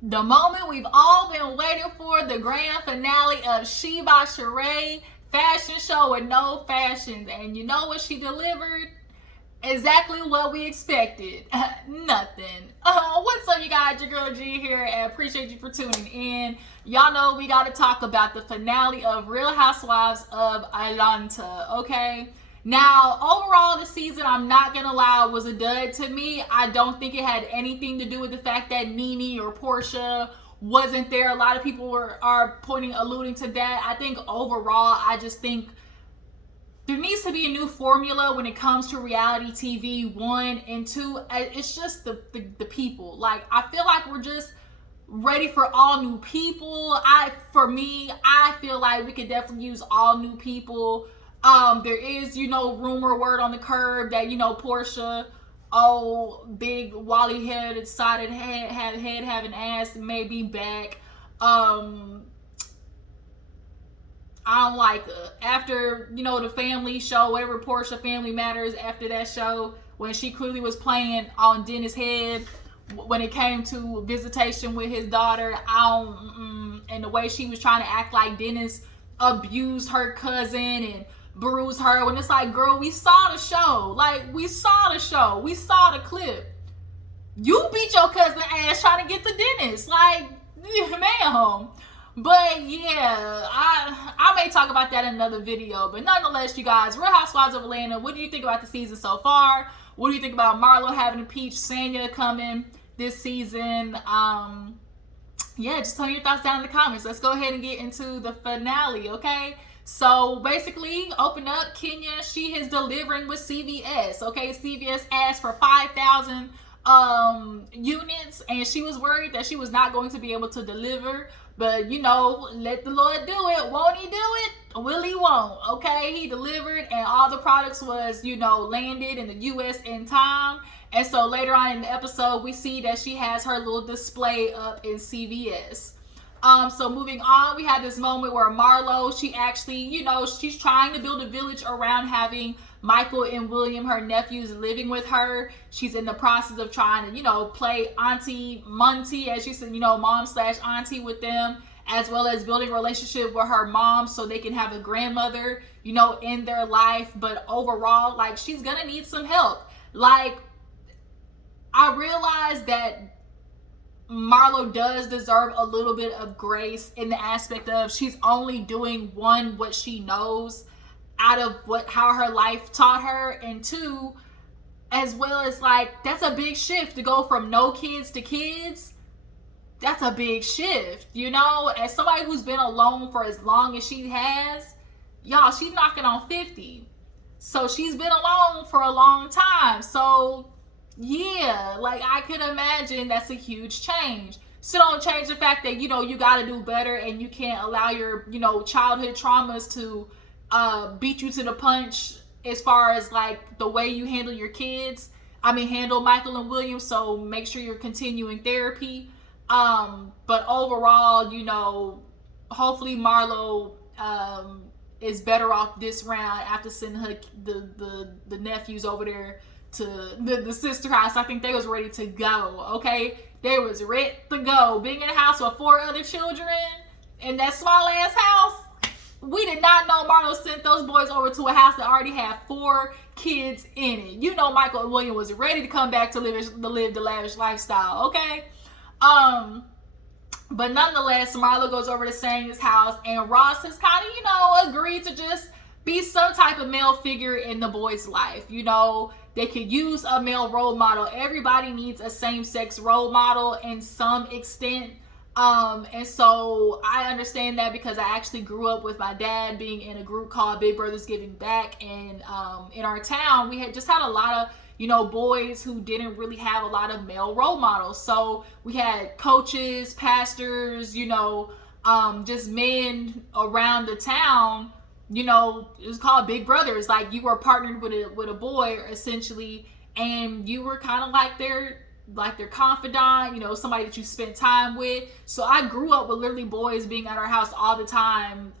The moment we've all been waiting for, the grand finale of She by Sheree, fashion show with no fashions. And you know what she delivered? Exactly what we expected. Nothing. What's up, you guys? Your girl G here, and appreciate you for tuning in. Y'all know we got to talk about the finale of Real Housewives of Atlanta, okay? Now, overall, the season, I'm not gonna lie, was a dud to me. I don't think it had anything to do with the fact that Nene or Portia wasn't there. A lot of people are alluding to that. I think overall, I just think there needs to be a new formula when it comes to reality TV. One and two, it's just the people. Like, I feel like we're just ready for all new people. For me, I feel like we could definitely use all new people. There is, rumor word on the curb that, Portia, big Wally head decided head having ass may be back. I don't like after the family show, whatever Portia Family Matters. After that show, when she clearly was playing on Dennis' head, when it came to visitation with his daughter, and the way she was trying to act like Dennis abused her cousin and bruised her. When it's like, girl, we saw the show. Like, we saw the show. We saw the clip. You beat your cousin ass trying to get to Dennis. Like, ma'am. But yeah, I may talk about that in another video. But nonetheless, you guys, Real Housewives of Atlanta, what do you think about the season so far? What do you think about Marlo having impeached Sanya coming this season? Yeah, just tell me your thoughts down in the comments. Let's go ahead and get into the finale, okay? So basically, open up, Kenya, she is delivering with CVS, okay? CVS asked for 5,000 units, and she was worried that she was not going to be able to deliver. But, let the Lord do it. Won't he do it? Will he won't? Okay, he delivered, and all the products was, landed in the U.S. in time. And so later on in the episode, we see that she has her little display up in CVS. So moving on, we had this moment where Marlo, she actually, she's trying to build a village around having Michael and William, her nephews, living with her. She's in the process of trying to, play Auntie Monty, as she said, mom/auntie with them, as well as building a relationship with her mom so they can have a grandmother, in their life. But overall, like, she's gonna need some help. Like, I realize that Marlo does deserve a little bit of grace in the aspect of she's only doing, one, what she knows out of how her life taught her, and two, as well as, like, that's a big shift to go from no kids to kids. That's a big shift, as somebody who's been alone for as long as she has, y'all, she's knocking on 50, so she's been alone for a long time. So yeah, like, I could imagine that's a huge change. So don't change the fact that, you got to do better, and you can't allow your, childhood traumas to beat you to the punch as far as, like, the way you handle your kids. Handle Michael and William. So make sure you're continuing therapy. But overall, hopefully Marlo is better off this round after sending her the nephews over there to the sister house. I think they was ready to go, okay? They was ready to go. Being in a house with 4 other children in that small ass house, we did not know Marlo sent those boys over to a house that already had 4 kids in it. Michael and William was ready to come back to live the lavish lifestyle, okay? But nonetheless, Marlo goes over to Sanya's house, and Ross has kind of, agreed to just be some type of male figure in the boy's life. They could use a male role model. Everybody needs a same-sex role model in some extent. And so I understand that, because I actually grew up with my dad being in a group called Big Brothers Giving Back. And in our town, we had a lot of, boys who didn't really have a lot of male role models. So we had coaches, pastors, just men around the town. It was called Big Brothers. Like, you were partnered with a boy, essentially, and you were kind of like their confidant, somebody that you spent time with. So I grew up with literally boys being at our house all the time,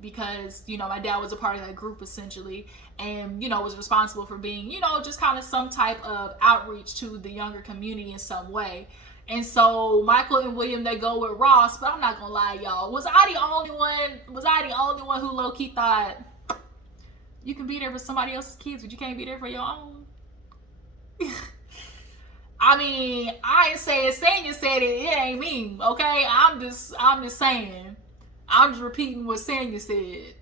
because, my dad was a part of that group, essentially, and, was responsible for being, just kind of some type of outreach to the younger community in some way. And so Michael and William, they go with Ross, but I'm not gonna lie, y'all. Was I the only one who low key thought you can be there for somebody else's kids, but you can't be there for your own? I mean, I ain't saying Sanya said it. It ain't me, okay? I'm just saying. I'm just repeating what Sanya said.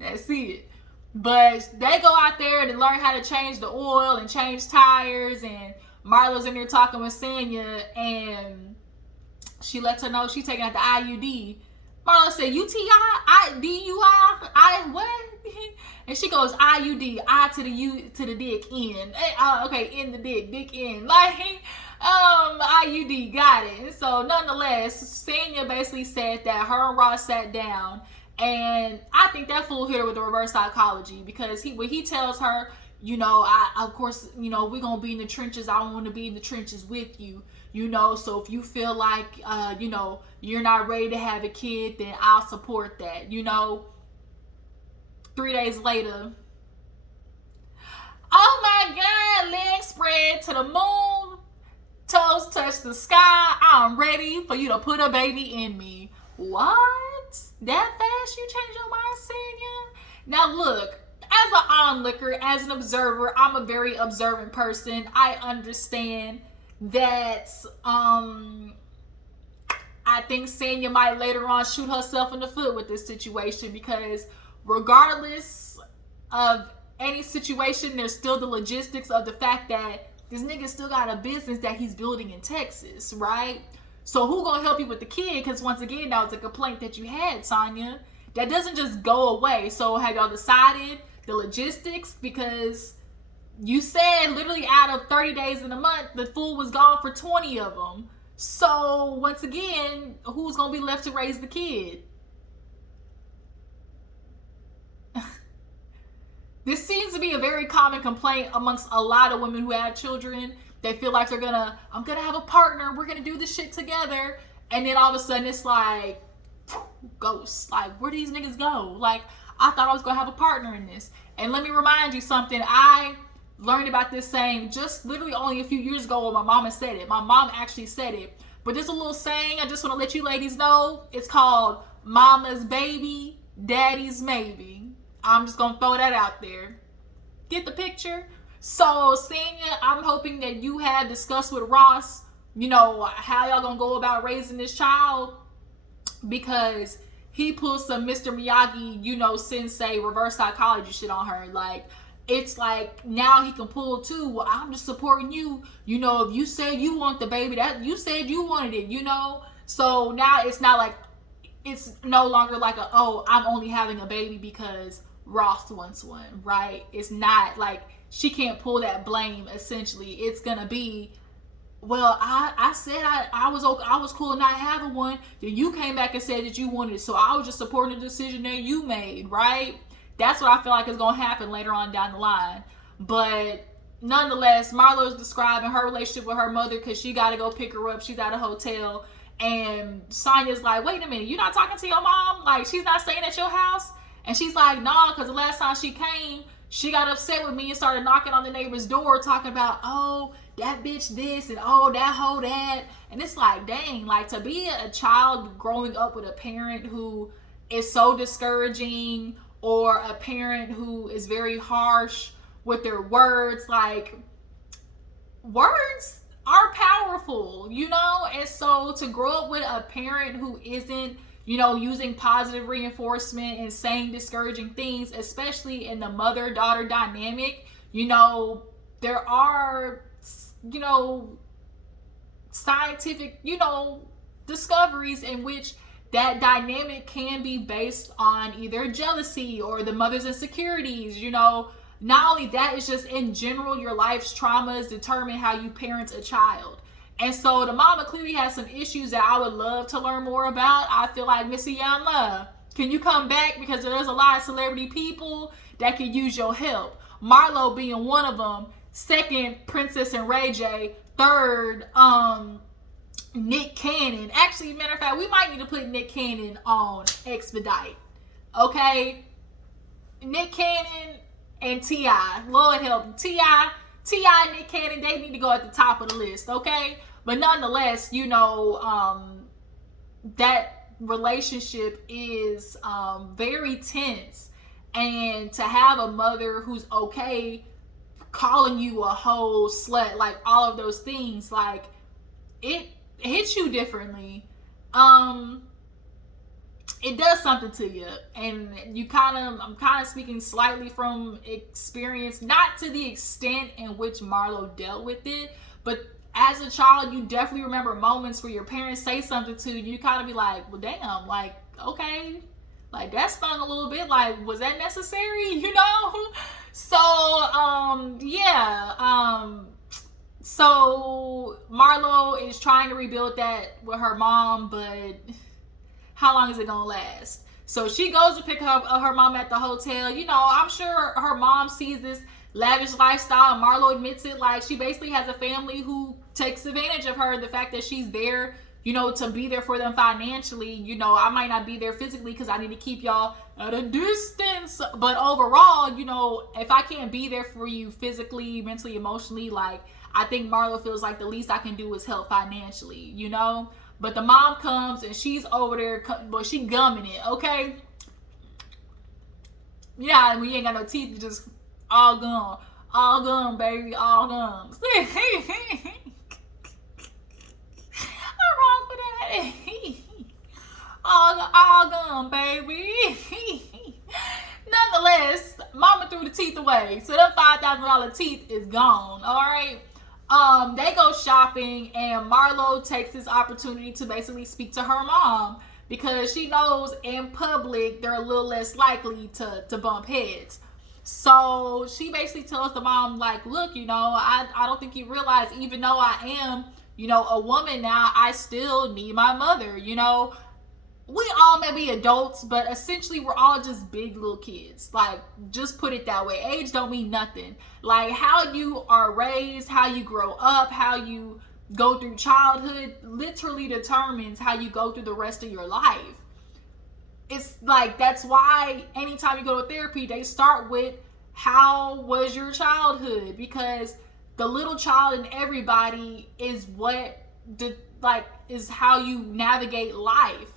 That's it. But they go out there to learn how to change the oil and change tires, and Marlo's in there talking with Sanya, and she lets her know she's taking out the IUD. Marlo said, UTI, DUI, I what? And she goes, IUD, I to the U to the dick, in. Okay, in the dick in. Like, IUD, got it. And so, nonetheless, Sanya basically said that her and Ross sat down, and I think that fool hit her with the reverse psychology, because when he tells her, you know, of course, you know, we're gonna be in the trenches. I want to be in the trenches with you, you know. So if you feel like, you know, you're not ready to have a kid, then I'll support that, you know. 3 days later, oh my God, legs spread to the moon, toes touch the sky. I'm ready for you to put a baby in me. What? That fast you change your mind, Sanya? Now look, as an onlooker, as an observer, I'm a very observant person. I understand that I think Sanya might later on shoot herself in the foot with this situation, because regardless of any situation, there's still the logistics of the fact that this nigga still got a business that he's building in Texas, right? So who gonna help you with the kid? Because once again, that was a complaint that you had, Sanya. That doesn't just go away. So have y'all decided the logistics? Because you said literally out of 30 days in a month, the fool was gone for 20 of them. So once again, who's gonna be left to raise the kid? This seems to be a very common complaint amongst a lot of women who have children. They feel like I'm gonna have a partner, we're gonna do this shit together, and then all of a sudden it's like, ghosts. Like, where do these niggas go? Like, I thought I was gonna have a partner in this. And let me remind you something. I learned about this saying just literally only a few years ago when my mama said it. My mom actually said it. But there's a little saying I just want to let you ladies know. It's called mama's baby, daddy's maybe. I'm just gonna throw that out there. Get the picture? So, Sanya, I'm hoping that you have discussed with Ross, you know, how y'all gonna go about raising this child, because he pulls some Mr. Miyagi, you know, sensei reverse psychology shit on her. Like, it's like now he can pull too. Well, I'm just supporting you. You know, if you said you want the baby, that you said you wanted it, you know. So now it's not like, it's no longer like a, oh, I'm only having a baby because Ross wants one, right? It's not like she can't pull that blame. Essentially, it's gonna be, well, I said I was cool not having one. Then you came back and said that you wanted it, so I was just supporting the decision that you made, right? That's what I feel like is gonna happen later on down the line. But nonetheless, Marlo's describing her relationship with her mother because she got to go pick her up. She's at a hotel, and Sanya's like, "Wait a minute, you're not talking to your mom? Like, she's not staying at your house?" And she's like, "Nah, because the last time she came, she got upset with me and started knocking on the neighbor's door talking about, oh, that bitch this and oh, that hoe that." And it's like, dang, like, to be a child growing up with a parent who is so discouraging, or a parent who is very harsh with their words, like, words are powerful, you know? And so to grow up with a parent who isn't, you know, using positive reinforcement and saying discouraging things, especially in the mother-daughter dynamic, you know, there are, you know, scientific, you know, discoveries in which that dynamic can be based on either jealousy or the mother's insecurities, you know. Not only that, it's just in general, your life's traumas determine how you parent a child. And so the mama clearly has some issues that I would love to learn more about. I feel like, Missy Young Love, can you come back? Because there's a lot of celebrity people that could use your help. Marlo being one of them. Second, Princess and Ray J. Third, Nick Cannon. Actually, matter of fact, we might need to put Nick Cannon on expedite. Okay? Nick Cannon and T.I. Lord help. T.I. and Nick Cannon, they need to go at the top of the list, okay? But nonetheless, you know, that relationship is very tense. And to have a mother who's okay calling you a whole slut, like all of those things, like it hits you differently. Um, it does something to you, and I'm kind of speaking slightly from experience, not to the extent in which Marlo dealt with it, but as a child you definitely remember moments where your parents say something to you, you kind of be like, well damn, like okay, like that stung a little bit, like was that necessary? You know. So yeah, so Marlo is trying to rebuild that with her mom, but how long is it gonna last? So she goes to pick her mom at the hotel. You know, I'm sure her mom sees this lavish lifestyle, and Marlo admits it. Like, she basically has a family who takes advantage of her. The fact that she's there, you know, to be there for them financially. You know, I might not be there physically because I need to keep y'all at a distance. But overall, you know, if I can't be there for you physically, mentally, emotionally, like, I think Marlo feels like the least I can do is help financially, you know? But the mom comes and she's over there, but she gumming it, okay? Yeah, when you ain't got no teeth, you just all gum. All gum, baby, all gums. I'm wrong for that. all gum, baby. Nonetheless, mama threw the teeth away. So them $5,000 teeth is gone, all right? They go shopping, and Marlo takes this opportunity to basically speak to her mom because she knows in public they're a little less likely to bump heads. So she basically tells the mom, like, look, you know, I don't think you realize, even though I am, you know, a woman now, I still need my mother, you know. We all may be adults, but essentially we're all just big little kids. Like, just put it that way. Age don't mean nothing. Like, how you are raised, how you grow up, how you go through childhood literally determines how you go through the rest of your life. It's like, that's why anytime you go to therapy, they start with, how was your childhood? Because the little child in everybody is is how you navigate life.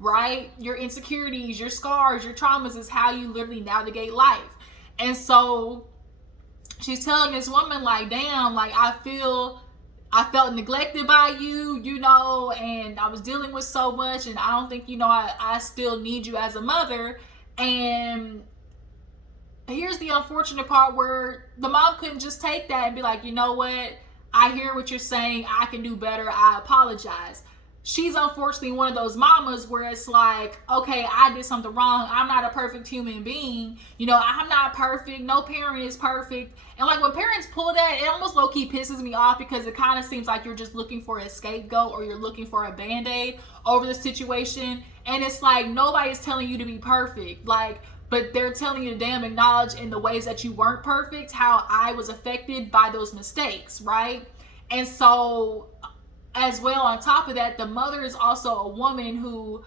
Right? Your insecurities, your scars, your traumas is how you literally navigate life. And so she's telling this woman, like, damn, like, I felt neglected by you, you know, and I was dealing with so much, and I don't think, you know, I still need you as a mother. And here's the unfortunate part, where the mom couldn't just take that and be like, you know what, I hear what you're saying, I can do better, I apologize. She's unfortunately one of those mamas where it's like, okay, I did something wrong. I'm not a perfect human being. You know, I'm not perfect. No parent is perfect. And like, when parents pull that, it almost low-key pisses me off, because it kind of seems like you're just looking for a scapegoat, or you're looking for a band-aid over the situation. And it's like, nobody's telling you to be perfect. Like, but they're telling you to damn acknowledge in the ways that you weren't perfect, how I was affected by those mistakes, right? And so, as well, on top of that, the mother is also a woman who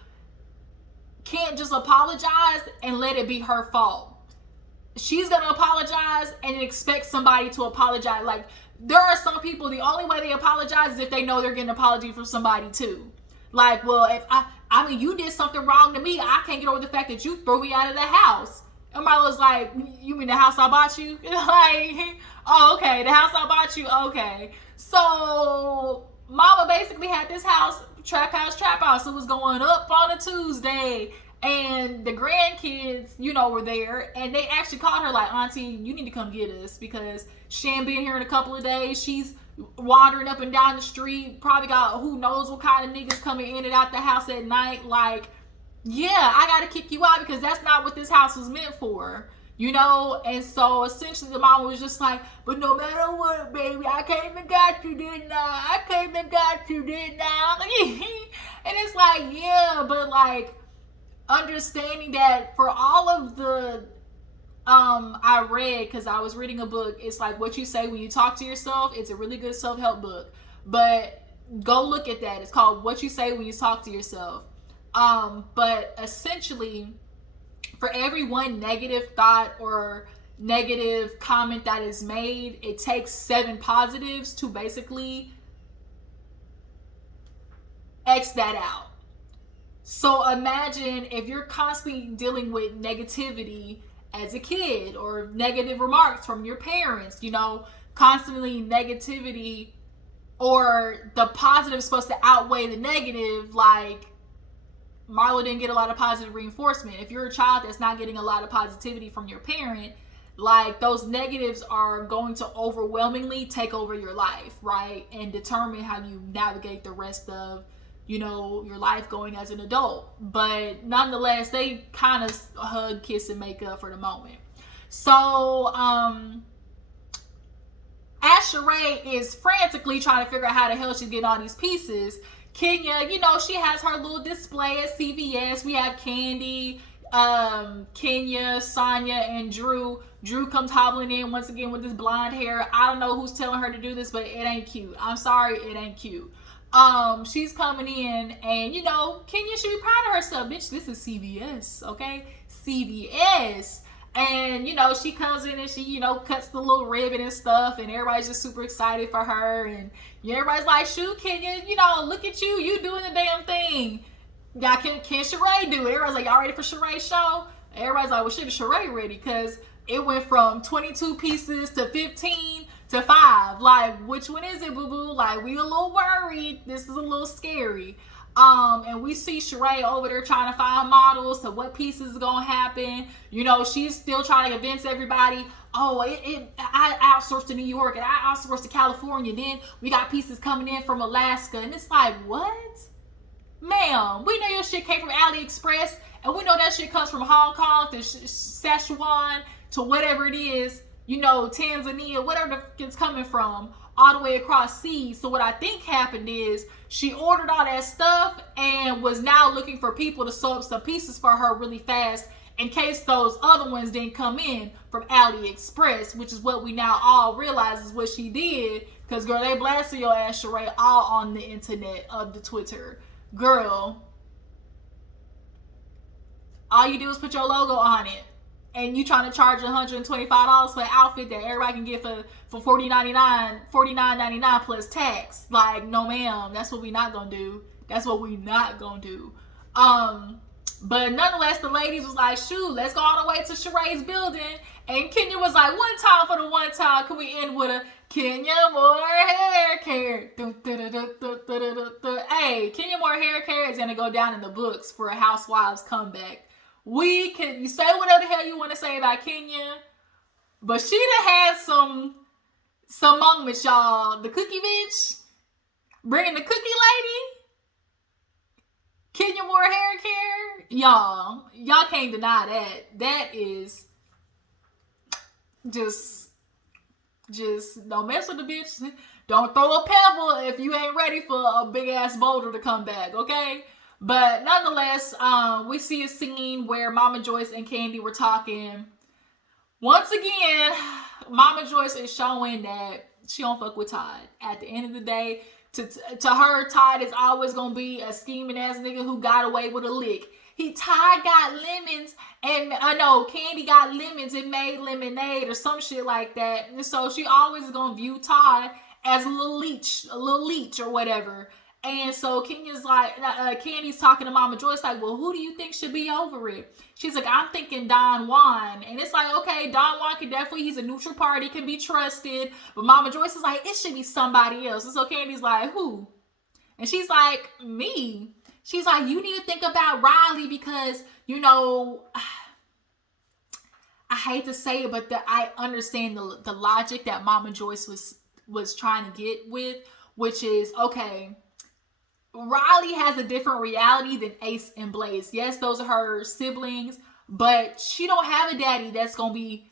can't just apologize and let it be her fault. She's gonna apologize and expect somebody to apologize. Like, there are some people, the only way they apologize is if they know they're getting an apology from somebody too. Like, well, if I mean, you did something wrong to me, I can't get over the fact that you threw me out of the house. And Marlo's like, you mean the house I bought you? Like, oh, okay, the house I bought you, okay. So mama basically had this house, trap house. It was going up on a Tuesday, and the grandkids, you know, were there, and they actually called her like, auntie, you need to come get us, because she ain't been here in a couple of days. She's wandering up and down the street, probably got who knows what kind of niggas coming in and out the house at night. Like, yeah, I gotta kick you out, because that's not what this house was meant for. You know. And so essentially the mom was just like, but no matter what, baby, I came and got you, didn't I? I came and got you, didn't I? And it's like, yeah, but like, understanding that for all of the I read, because I was reading a book, it's like What You Say When You Talk to Yourself. It's a really good self-help book, but go look at that. It's called What You Say When You Talk to Yourself. But essentially, for every one negative thought or negative comment that is made, it takes 7 positives to basically X that out. So imagine if you're constantly dealing with negativity as a kid, or negative remarks from your parents, constantly negativity, or the positive is supposed to outweigh the negative. Like, Marlo didn't get a lot of positive reinforcement. If you're a child that's not getting a lot of positivity from your parent, like, those negatives are going to overwhelmingly take over your life, right? And determine how you navigate the rest of, your life going as an adult. But nonetheless, they kind of hug, kiss, and make up for the moment. So, as Sheree is frantically trying to figure out how the hell she's getting all these pieces, Kenya, she has her little display at CVS. We have Candy, Kenya, Sanya, and Drew. Drew comes hobbling in once again with this blonde hair. I don't know who's telling her to do this, but it ain't cute. I'm sorry, it ain't cute. She's coming in, and Kenya should be proud of herself. Bitch, this is CVS, okay? CVS. And, she comes in and she, cuts the little ribbon and stuff, and everybody's just super excited for her. And everybody's like, shoot, Kenya, look at you. You doing the damn thing. Yeah, can Sheree do it? Everybody's like, y'all ready for Sheree's show? Everybody's like, well, shit, is Sheree ready? Because it went from 22 pieces to 15 to 5. Like, which one is it, boo-boo? Like, we a little worried. This is a little scary. And we see Sheree over there trying to find models to what pieces is gonna happen. She's still trying to convince everybody, oh, I outsourced to New York and I outsourced to California. Then we got pieces coming in from Alaska. And it's like, what? Ma'am, we know your shit came from AliExpress, and we know that shit comes from Hong Kong to Sichuan to whatever it is, Tanzania, whatever the fuck it's coming from, all the way across seas. So what I think happened is she ordered all that stuff and was now looking for people to sew up some pieces for her really fast in case those other ones didn't come in from AliExpress, which is what we now all realize is what she did. Because, girl, they blasted your ass, Sheree, all on the internet of the Twitter. Girl, all you do is put your logo on it, and you trying to charge $125 for an outfit that everybody can get for $49.99 plus tax. Like, no ma'am, that's what we not gonna do. That's what we not gonna do. But nonetheless, the ladies was like, shoot, let's go all the way to Sheree's building. And Kenya was like, one time for the one time, can we end with a Kenya Moore hair care? Hey, Kenya Moore hair care is gonna go down in the books for a Housewives comeback. You say whatever the hell you want to say about Kenya, but she done had some moments, y'all. The cookie bitch, bringing the cookie lady, Kenya Moore hair care, y'all can't deny that. That is just don't mess with the bitch. Don't throw a pebble if you ain't ready for a big ass boulder to come back, okay? But nonetheless, we see a scene where Mama Joyce and Candy were talking. Once again, Mama Joyce is showing that she don't fuck with Todd. At the end of the day, to her, Todd is always gonna be a scheming ass nigga who got away with a lick. Todd got lemons, and I know Candy got lemons and made lemonade or some shit like that. And so she always is gonna view Todd as a little leech or whatever. And so Kenya's like, Candy's talking to Mama Joyce like, well, who do you think should be over it? She's like, I'm thinking Don Juan. And it's like, okay, Don Juan can definitely, he's a neutral party, can be trusted. But Mama Joyce is like, it should be somebody else. And so Candy's like, who? And she's like, me. She's like, you need to think about Riley because, I hate to say it, but I understand the logic that Mama Joyce was trying to get with, which is, okay, Riley has a different reality than Ace and Blaze. Yes, those are her siblings, but she don't have a daddy that's going to be,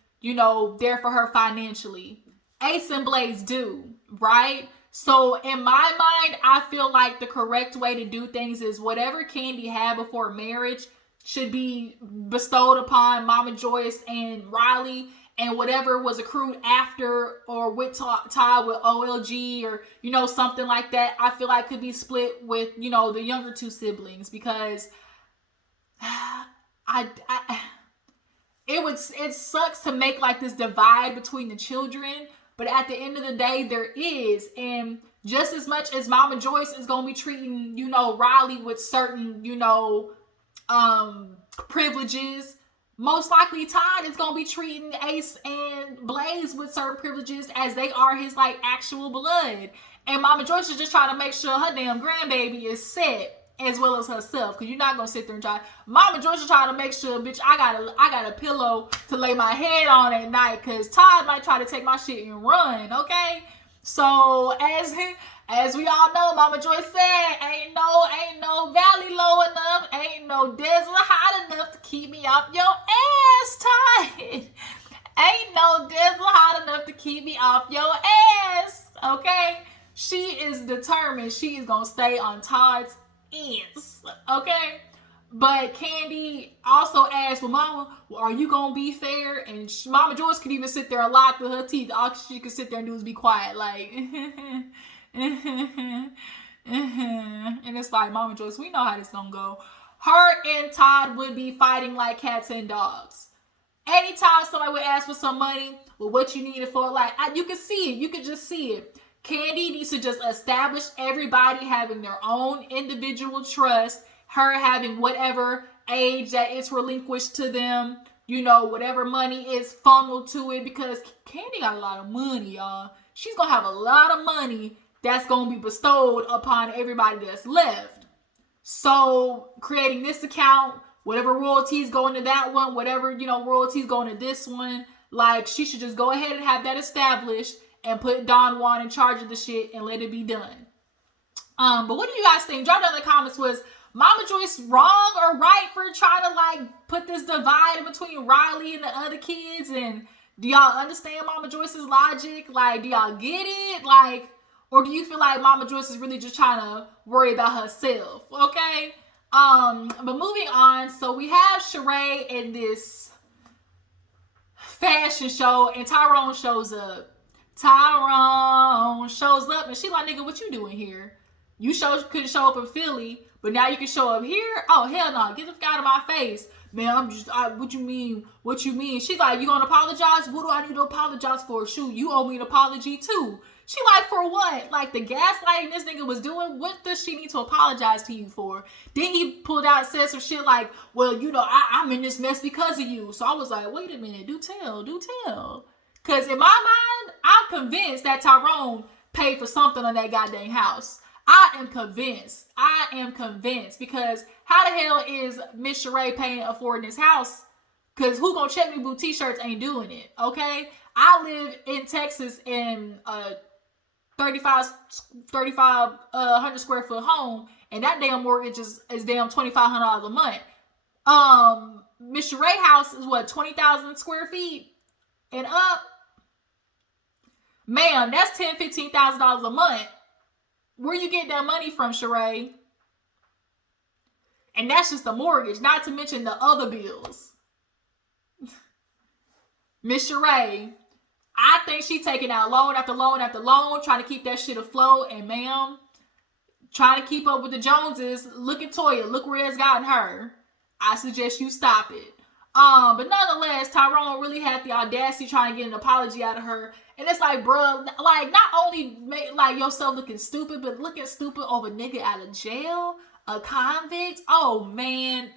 there for her financially. Ace and Blaze do, right? So in my mind, I feel like the correct way to do things is whatever Candy had before marriage should be bestowed upon Mama Joyce and Riley, and whatever was accrued after or with Todd with OLG or, something like that, I feel like could be split with, the younger two siblings, because it sucks to make like this divide between the children, but at the end of the day, there is. And just as much as Mama Joyce is gonna be treating, Riley with certain, privileges, most likely Todd is gonna be treating Ace and Blaze with certain privileges as they are his like actual blood. And Mama Joyce is just trying to make sure her damn grandbaby is set as well as herself, because you're not gonna sit there and try. Mama Joyce is trying to make sure, bitch, I got a pillow to lay my head on at night, because Todd might try to take my shit and run. Okay, so as we all know, Mama Joyce said, ain't no valley low enough, ain't no desert hot enough to keep me off your ass, Todd. Ain't no desert hot enough to keep me off your ass. Okay, she is determined. She is gonna stay on Todd's ends. Okay. But Candy also asked, well, Mama, are you going to be fair? And Mama Joyce could even sit there and lock with her teeth. All she could sit there and do is be quiet. Like, and it's like, Mama Joyce, we know how this going to go. Her and Todd would be fighting like cats and dogs. Anytime somebody would ask for some money, well, what you need it for? Like, you can see it. You can just see it. Candy needs to just establish everybody having their own individual trust. Her having whatever age that is relinquished to them, whatever money is funneled to it, because Candy got a lot of money, y'all. She's gonna have a lot of money that's gonna be bestowed upon everybody that's left. So creating this account, whatever royalties go into that one, whatever, royalties go into this one, like, she should just go ahead and have that established and put Don Juan in charge of the shit and let it be done. But what do you guys think? Drop down in the comments. Was Mama Joyce wrong or right for trying to like put this divide in between Riley and the other kids? And do y'all understand Mama Joyce's logic? Like, do y'all get it? Like, or do you feel like Mama Joyce is really just trying to worry about herself? Okay. But moving on. So we have Sheree in this fashion show, and Tyrone shows up. Tyrone shows up, and she like, nigga, what you doing here? You couldn't show up in Philly, but now you can show up here? Oh, hell no. Get the fuck out of my face. Man, what you mean? What you mean? She's like, you gonna apologize? What do I need to apologize for? Shoot, you owe me an apology too. She like, for what? Like, the gaslighting this nigga was doing? What does she need to apologize to you for? Then he pulled out and said some shit like, well, I'm in this mess because of you. So I was like, wait a minute. Do tell. Because in my mind, I'm convinced that Tyrone paid for something on that goddamn house. I am convinced, because how the hell is Miss Sheree paying for this house? Because who gonna check me blue t-shirts ain't doing it, okay? I live in Texas in a 3,500 square foot home, and that damn mortgage is damn $2,500 a month. Miss Sheree house is what, 20,000 square feet and up? Man, that's $10,000-$15,000 a month. Where you get that money from, Sheree? And that's just the mortgage, not to mention the other bills. Miss Sheree, I think she taking out loan after loan after loan, trying to keep that shit afloat. And ma'am, trying to keep up with the Joneses. Look at Toya. Look where it's gotten her. I suggest you stop it. But nonetheless, Tyrone really had the audacity trying to get an apology out of her. And it's like, bro, like, not only make like yourself looking stupid, but looking stupid over nigga out of jail, a convict. Oh man,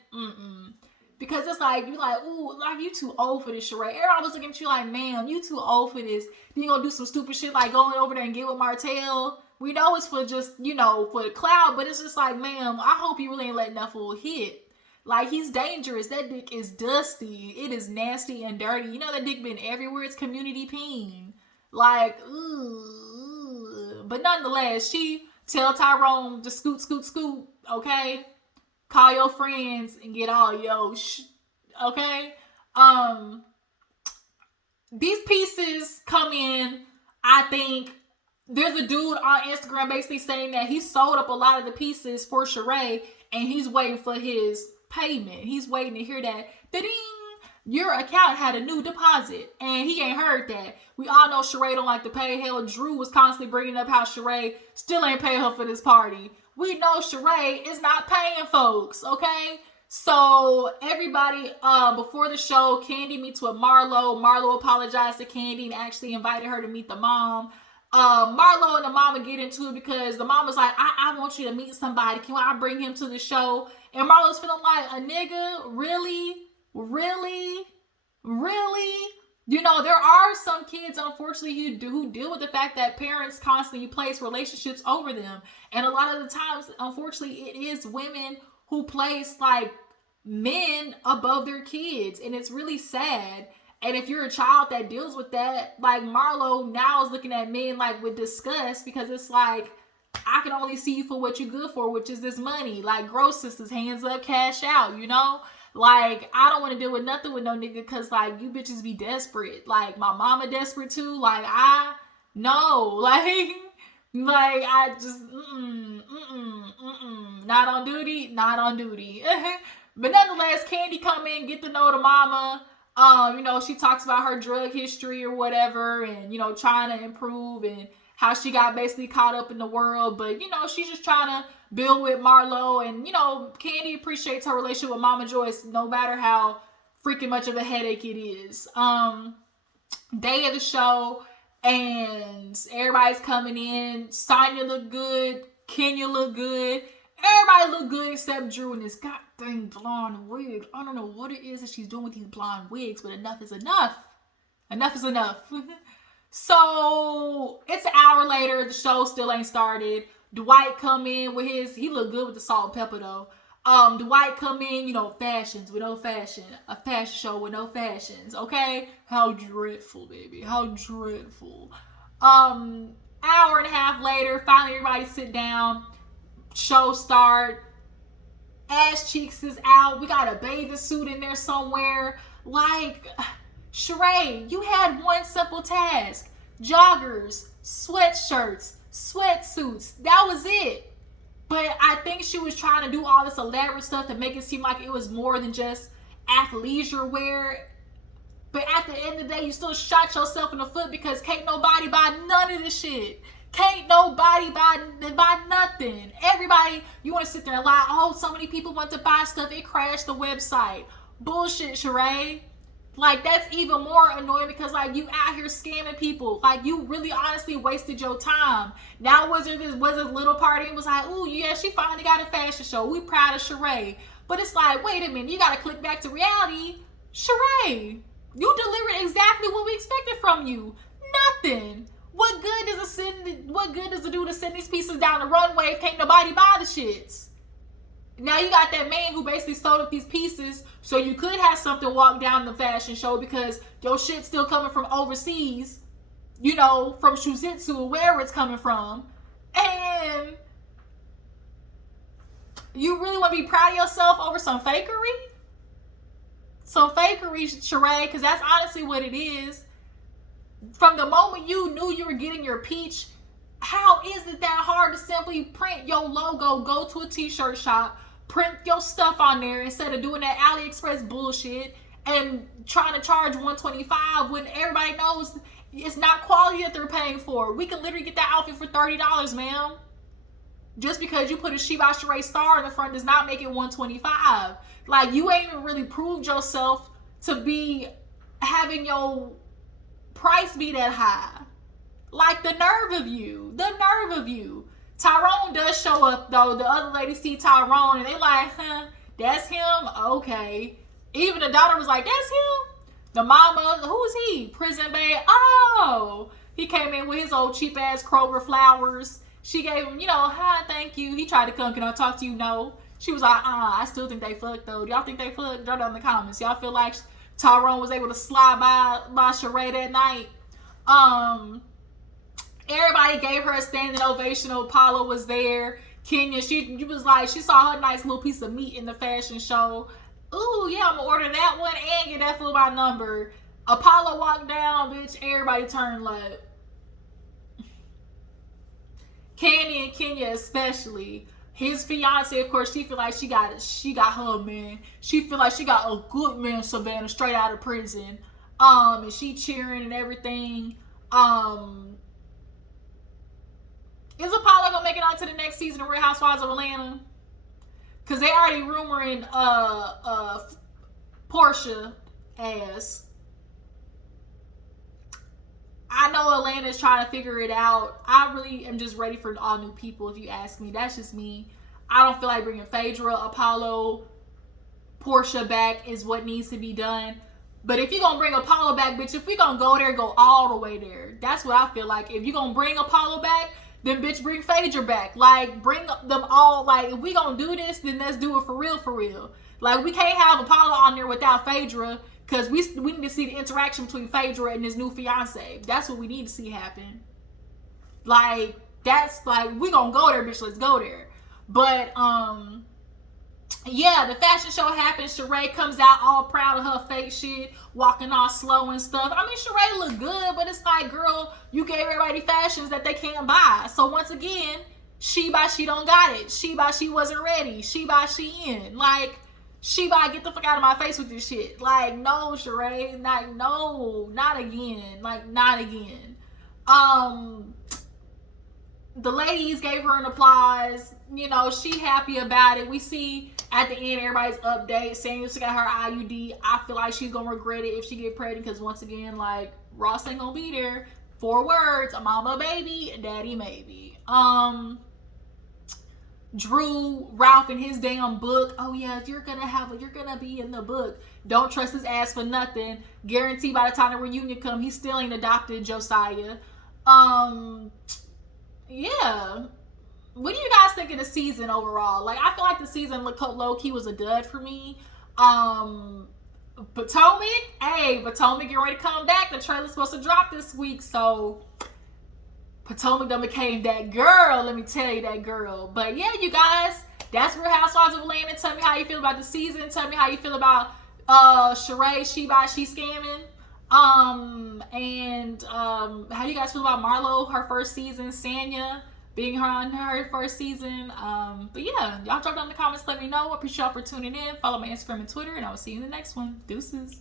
because it's like, you like, ooh, like, you too old for this, Sheree. Everybody was looking at you like, man, you too old for this. Then you gonna do some stupid shit like going over there and get with Martell. We know it's for just, for the clout, but it's just like, ma'am, I hope you really ain't letting that fool hit. Like, he's dangerous. That dick is dusty. It is nasty and dirty. You know that dick been everywhere. It's community peen. Like, ooh. But nonetheless, she tell Tyrone to scoot, okay? Call your friends and get all okay? These pieces come in, I think, there's a dude on Instagram basically saying that he sold up a lot of the pieces for Sheree, and he's waiting for his payment. He's waiting to hear that, ding, your account had a new deposit, and he ain't heard that. We all know Sheree don't like to pay. Hell, Drew was constantly bringing up how Sheree still ain't paying her for this party. We know Sheree is not paying folks, okay? So everybody, before the show, Candy meets with Marlo. Marlo apologized to Candy and actually invited her to meet the mom. Marlo and the mama get into it because the mama's like, I want you to meet somebody. Can I bring him to the show? And Marlo's feeling like, a nigga? Really? Really? Really? You know, there are some kids, unfortunately, who deal with the fact that parents constantly place relationships over them. And a lot of the times, unfortunately, it is women who place like men above their kids. And it's really sad. And if you're a child that deals with that, like Marlo now is looking at men like with disgust, because it's like, I can only see you for what you're good for, which is this money. Like, gross sisters, hands up, cash out, you know? Like, I don't want to deal with nothing with no nigga because, like, you bitches be desperate. Like, my mama desperate too. Like, no. Like, I just, not on duty, not on duty. But nonetheless, Candy come in, get to know the mama. You know, she talks about her drug history or whatever, and, you know, trying to improve and how she got basically caught up in the world. But, you know, she's just trying to build with Marlo. And, you know, Candy appreciates her relationship with Mama Joyce no matter how freaking much of a headache it is. Day of the show, and everybody's coming in. Sanya look good. Kenya look good. Everybody look good except Drew and this goddamn blonde wig. I don't know what it is that she's doing with these blonde wigs, but enough is enough. Enough is enough. So it's an hour later. The show still ain't started. Dwight come in with he look good with the salt and pepper though. Dwight come in, you know, fashions with no fashion. A fashion show with no fashions, okay? How dreadful, baby. How dreadful. Hour and a half later, finally everybody sit down. Show start. Ass cheeks is out. We got a bathing suit in there somewhere. Like, Sheree, you had one simple task. Joggers, sweatshirts, sweatsuits. That was it. But I think she was trying to do all this elaborate stuff to make it seem like it was more than just athleisure wear. But at the end of the day, you still shot yourself in the foot because can't nobody buy none of this shit. Can't nobody buy nothing. Everybody, you want to sit there and lie, oh, so many people want to buy stuff, it crashed the website. Bullshit, Sheree. Like, that's even more annoying because, like, you out here scamming people. Like, you really honestly wasted your time. Now, was it this little party and was like, ooh, yeah, she finally got a fashion show. We proud of Sheree. But it's like, wait a minute, you got to click back to reality. Sheree, you delivered exactly what we expected from you. Nothing. What good does it do to send these pieces down the runway if can't nobody buy the shits? Now you got that man who basically sold up these pieces so you could have something walk down the fashion show because your shit's still coming from overseas, you know, from Shuzitsu or wherever it's coming from. And you really want to be proud of yourself over some fakery? Some fakery, Sheree, because that's honestly what it is. From the moment you knew you were getting your peach, how is it that hard to simply print your logo, go to a t-shirt shop, print your stuff on there instead of doing that AliExpress bullshit and trying to charge $125 when everybody knows it's not quality that they're paying for? We can literally get that outfit for $30, ma'am. Just because you put a She by Sheree star in the front does not make it $125. Like, you ain't even really proved yourself to be having your price be that high. Like, the nerve of you. The nerve of you. Tyrone does show up, though. The other lady see Tyrone, and they like, huh, that's him? Okay. Even the daughter was like, that's him? The mama, who's he? Prison Babe? Oh! He came in with his old cheap-ass Kroger flowers. She gave him, you know, hi, thank you. He tried to come, can I talk to you? No. She was like, I still think they fucked, though. Do y'all think they fucked? Drop down in the comments. Y'all feel like Tyrone was able to slide by Sheree that night? Everybody gave her a standing ovation. Apollo was there. Kenya, she was like, she saw her nice little piece of meat in the fashion show. Ooh, yeah, I'm gonna order that one and get that for my number. Apollo walked down, bitch. Everybody turned left. Candy and Kenya especially. His fiance, of course, she feel like she got her man. She feel like she got a good man, Savannah, straight out of prison. And she cheering and everything. Is Apollo gonna make it on to the next season of Real Housewives of Atlanta? Cause they already rumoring Portia ass. I know Atlanta's trying to figure it out. I really am just ready for all new people, if you ask me. That's just me. I don't feel like bringing Phaedra, Apollo, Portia back is what needs to be done. But if you're going to bring Apollo back, bitch, if we going to go there, go all the way there. That's what I feel like. If you're going to bring Apollo back, then bitch, bring Phaedra back. Like, bring them all. Like, if we going to do this, then let's do it for real, for real. Like, we can't have Apollo on there without Phaedra, because we need to see the interaction between Phaedra and his new fiance. That's what we need to see happen. Like, that's like, we gonna go there, bitch, let's go there. But yeah, the fashion show happens. Sheree comes out all proud of her fake shit, walking all slow and stuff. I mean, Sheree look good, but it's like, girl, you gave everybody fashions that they can't buy. So once again, she don't got it. She wasn't ready. Shein. Like, get the fuck out of my face with this shit. Like, no, Sheree. Like, no, not again. Like, not again. The ladies gave her an applause. You know, she happy about it. We see at the end everybody's update saying she got her IUD. I feel like she's gonna regret it if she get pregnant, because once again, like, Ross ain't gonna be there. 4 words: a mama baby, daddy maybe. Drew, Ralph in his damn book. Oh yeah, you're gonna be in the book. Don't trust his ass for nothing. Guarantee by the time the reunion come, he still ain't adopted Josiah. Yeah. What do you guys think of the season overall? Like, I feel like the season low-key was a dud for me. Potomac, you're ready to come back. The trailer's supposed to drop this week, so Potomac done became that girl. Let me tell you, that girl. But yeah, you guys, that's Real Housewives of Atlanta. Tell me how you feel about the season. Tell me how you feel about Sheree, she scamming. And how do you guys feel about Marlo, her first season, Sanya being on her first season? But yeah, y'all drop down in the comments, let me know. Appreciate y'all for tuning in. Follow my Instagram and Twitter, and I will see you in the next one. Deuces.